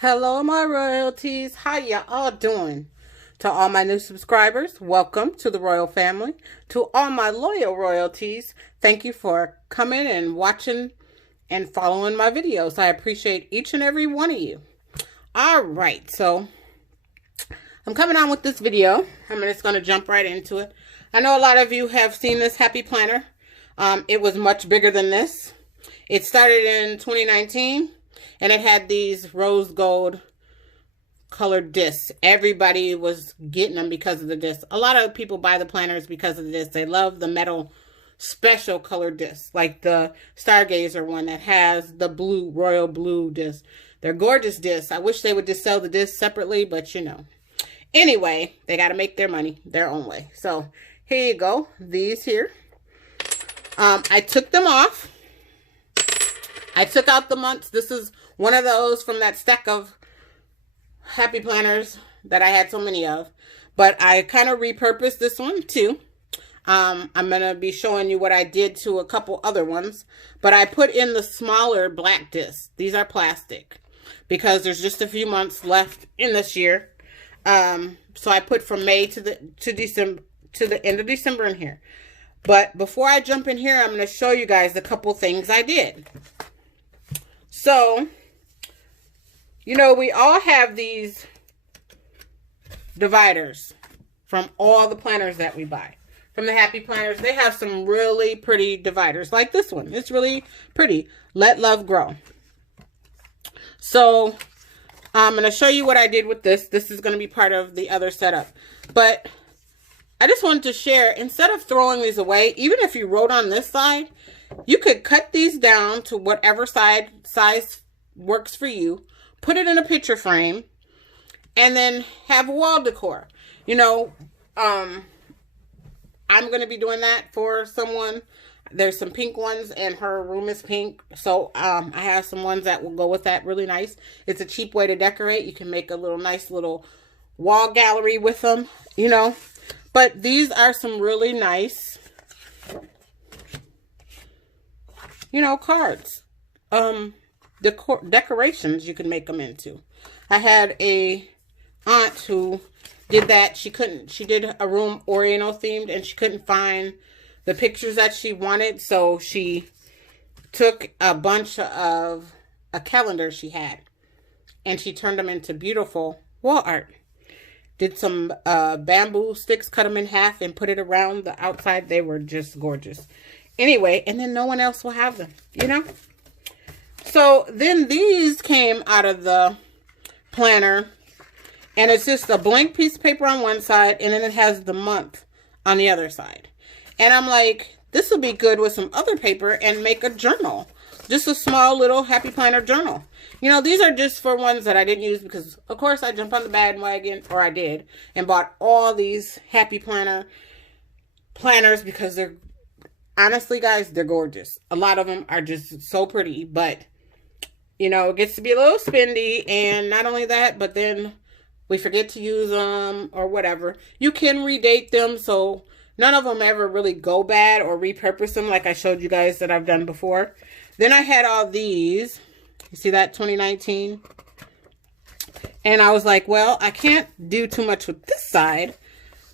Hello, my royalties. How y'all doing? To all my new subscribers, welcome to the royal family. To all my loyal royalties, thank you for coming and watching and following my videos. I appreciate each and every one of you. All right, so I'm coming on with this video. I'm just going to jump right into it. I know a lot of you have seen this happy planner. It was much bigger than this. It started in 2019. And it had these rose gold colored discs. Everybody was getting them because of the discs. A lot of people buy the planners because of the discs. They love the metal special colored discs. Like the Stargazer one that has the blue, royal blue disc. They're gorgeous discs. I wish they would just sell the discs separately, but you know. Anyway, they got to make their money their own way. So here you go. These here. I took them off. I took out the months. This is one of those from that stack of happy planners that I had so many of. But I kind of repurposed this one too. I'm going to be showing you what I did to a couple other ones. But I put in the smaller black discs. These are plastic. Because there's just a few months left in this year. So I put from May to the end of December in here. But before I jump in here, I'm going to show you guys a couple things I did. So, you know, we all have these dividers from all the planners that we buy. From the happy planners, they have some really pretty dividers. Like this one. It's really pretty. Let Love Grow. So, I'm going to show you what I did with this. This is going to be part of the other setup. But I just wanted to share, instead of throwing these away, even if you wrote on this side, you could cut these down to whatever size works for you. Put it in a picture frame. And then have wall decor. You know, I'm going to be doing that for someone. There's some pink ones and her room is pink. So I have some ones that will go with that really nice. It's a cheap way to decorate. You can make a little nice little wall gallery with them, you know. But these are some really nice, you know, cards. Decorations you can make them into. I had a aunt who did that. She did a room Oriental themed and she couldn't find the pictures that she wanted. So she took a bunch of a calendar she had and she turned them into beautiful wall art. Did some bamboo sticks, cut them in half and put it around the outside. They were just gorgeous. Anyway, and then no one else will have them, you know? So then these came out of the planner. And it's just a blank piece of paper on one side. And then it has the month on the other side. And I'm like, this will be good with some other paper and make a journal. Just a small little happy planner journal. You know, these are just for ones that I didn't use because, of course, I jumped on the bandwagon, or I did, and bought all these happy planners because they're, honestly, guys, they're gorgeous. A lot of them are just so pretty, but, you know, it gets to be a little spendy, and not only that, but then we forget to use them or whatever. You can redate them, so none of them ever really go bad or repurpose them like I showed you guys that I've done before. Then I had all these. You see that, 2019? And I was like, well, I can't do too much with this side,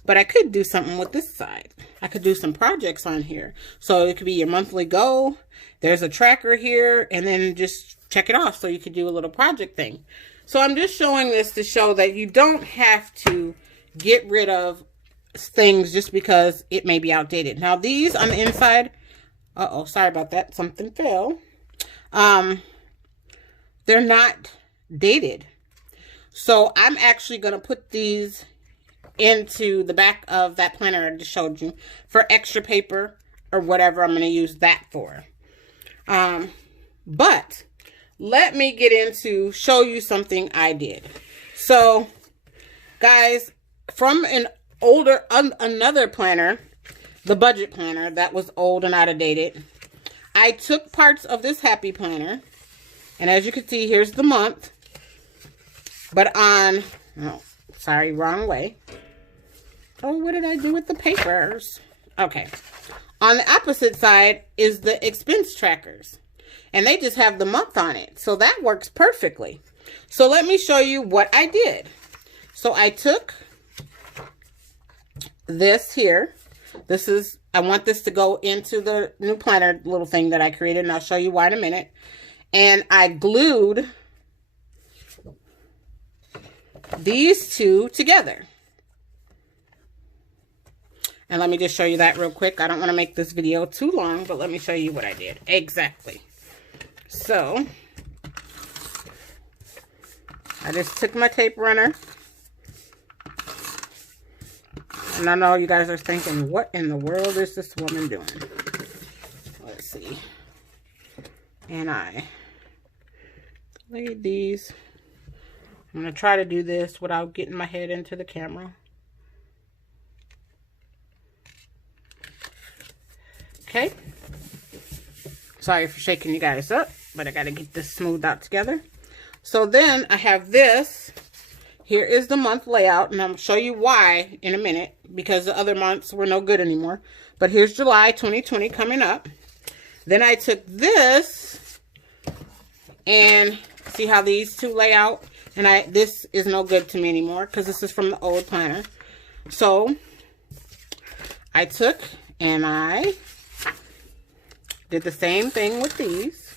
but I could do something with this side. I could do some projects on here. So it could be your monthly goal. There's a tracker here, and then just check it off so you could do a little project thing. So I'm just showing this to show that you don't have to get rid of things just because it may be outdated. Now these on the inside, uh-oh, sorry about that. Something fell. They're not dated. So I'm actually going to put these into the back of that planner I just showed you for extra paper or whatever I'm going to use that for. But let me get into show you something I did. So guys, from another planner, the budget planner that was old and out of date, I took parts of this happy planner, and as you can see, here's the month, but on, oh, sorry, wrong way. Oh, what did I do with the papers? Okay. On the opposite side is the expense trackers. And they just have the month on it. So that works perfectly. So let me show you what I did. So I took this here. This is, I want this to go into the new planner little thing that I created, and I'll show you why in a minute. And I glued these two together. And let me just show you that real quick. I don't want to make this video too long, but let me show you what I did. Exactly. So, I just took my tape runner. And I know you guys are thinking, what in the world is this woman doing? Let's see. And I laid these. I'm going to try to do this without getting my head into the camera. Okay. Sorry for shaking you guys up, but I got to get this smoothed out together. So then I have this. Here is the month layout, and I'm going to show you why in a minute, because the other months were no good anymore. But here's July 2020 coming up. Then I took this, and see how these two lay out? And this is no good to me anymore, because this is from the old planner. So I took and I did the same thing with these.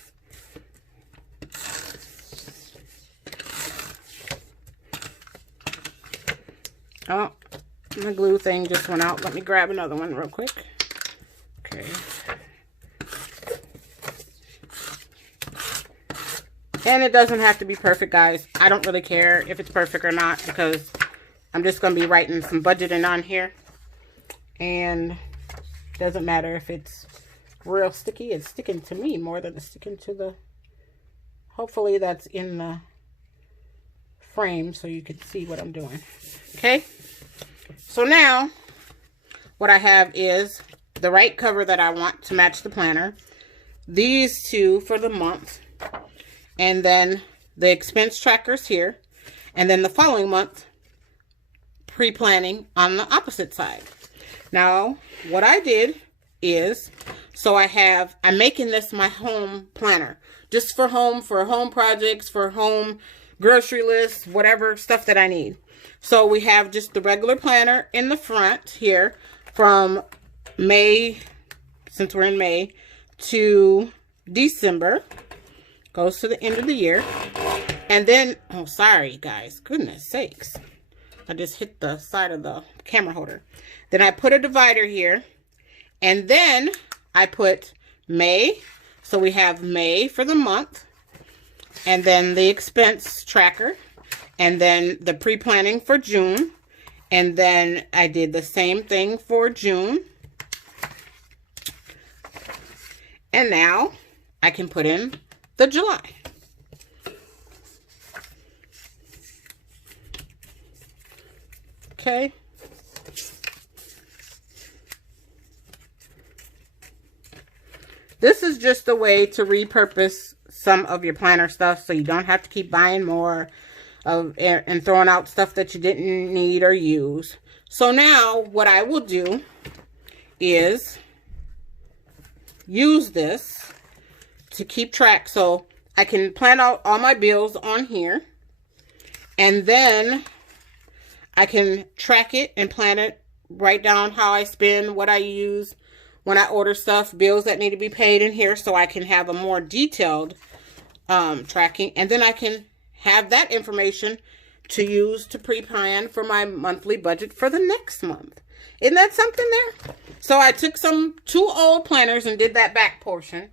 Oh, my glue thing just went out. Let me grab another one real quick. Okay. And it doesn't have to be perfect, guys. I don't really care if it's perfect or not, because I'm just going to be writing some budgeting on here. And it doesn't matter if it's real sticky. It's sticking to me more than it's sticking to the... Hopefully that's in the frame so you can see what I'm doing. Okay? So now, what I have is the right cover that I want to match the planner. These two for the month. And then the expense trackers here. And then the following month, pre-planning on the opposite side. Now, what I did is, so I'm making this my home planner. Just for home projects, for home grocery lists, whatever stuff that I need. So we have just the regular planner in the front here from May, since we're in May, to December. Goes to the end of the year. And then, oh, sorry, guys. Goodness sakes. I just hit the side of the camera holder. Then I put a divider here. And then I put May. So we have May for the month. And then the expense tracker. And then the pre-planning for June. And then I did the same thing for June. And now I can put in the July. Okay. This is just a way to repurpose some of your planner stuff so you don't have to keep buying more and throwing out stuff that you didn't need or use. So now what I will do is use this to keep track. So I can plan out all my bills on here. And then I can track it and plan it, write down how I spend, what I use when I order stuff, bills that need to be paid in here, so I can have a more detailed tracking. And then I can have that information to use to pre-plan for my monthly budget for the next month. Isn't that something there? So I took two old planners and did that back portion.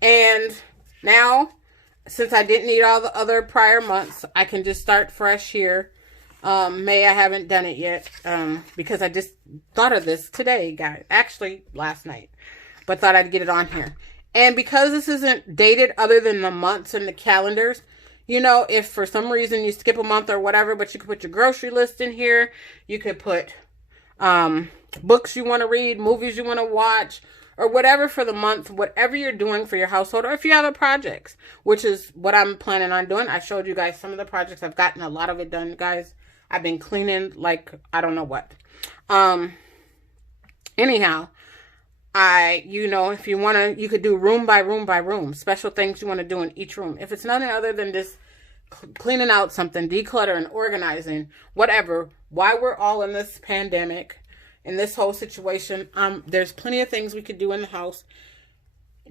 And now, since I didn't need all the other prior months, I can just start fresh here. May, I haven't done it yet, because I just thought of this today, guys. Actually, last night. But thought I'd get it on here. And because this isn't dated other than the months and the calendars, you know, if for some reason you skip a month or whatever, but you could put your grocery list in here. You could put books you want to read, movies you want to watch, or whatever for the month, whatever you're doing for your household, or if you have other projects, which is what I'm planning on doing. I showed you guys some of the projects. I've gotten a lot of it done, guys. I've been cleaning like I don't know what. Anyhow, you know, if you want to, you could do room by room by room, special things you want to do in each room. If it's nothing other than just cleaning out something, decluttering, organizing, whatever. While we're all in this pandemic, in this whole situation, there's plenty of things we could do in the house.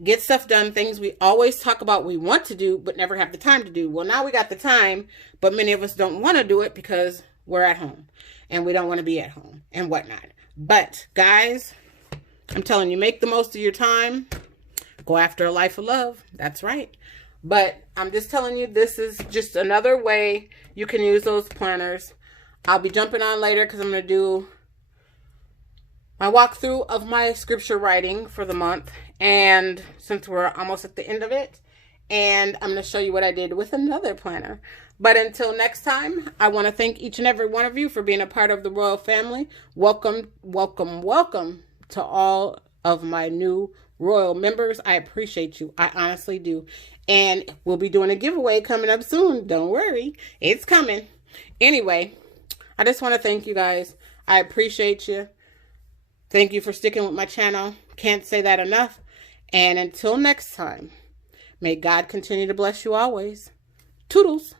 Get stuff done, things we always talk about we want to do, but never have the time to do. Well, now we got the time, but many of us don't want to do it because we're at home and we don't want to be at home and whatnot. But guys, I'm telling you, make the most of your time. Go after a life of love. That's right. But I'm just telling you, this is just another way you can use those planners. I'll be jumping on later because I'm going to do my walkthrough of my scripture writing for the month. And since we're almost at the end of it, and I'm going to show you what I did with another planner. But until next time, I want to thank each and every one of you for being a part of the royal family. Welcome, welcome, welcome to all of my new royal members. I appreciate you. I honestly do. And we'll be doing a giveaway coming up soon. Don't worry. It's coming. Anyway, I just want to thank you guys. I appreciate you. Thank you for sticking with my channel. Can't say that enough. And until next time, may God continue to bless you always. Toodles.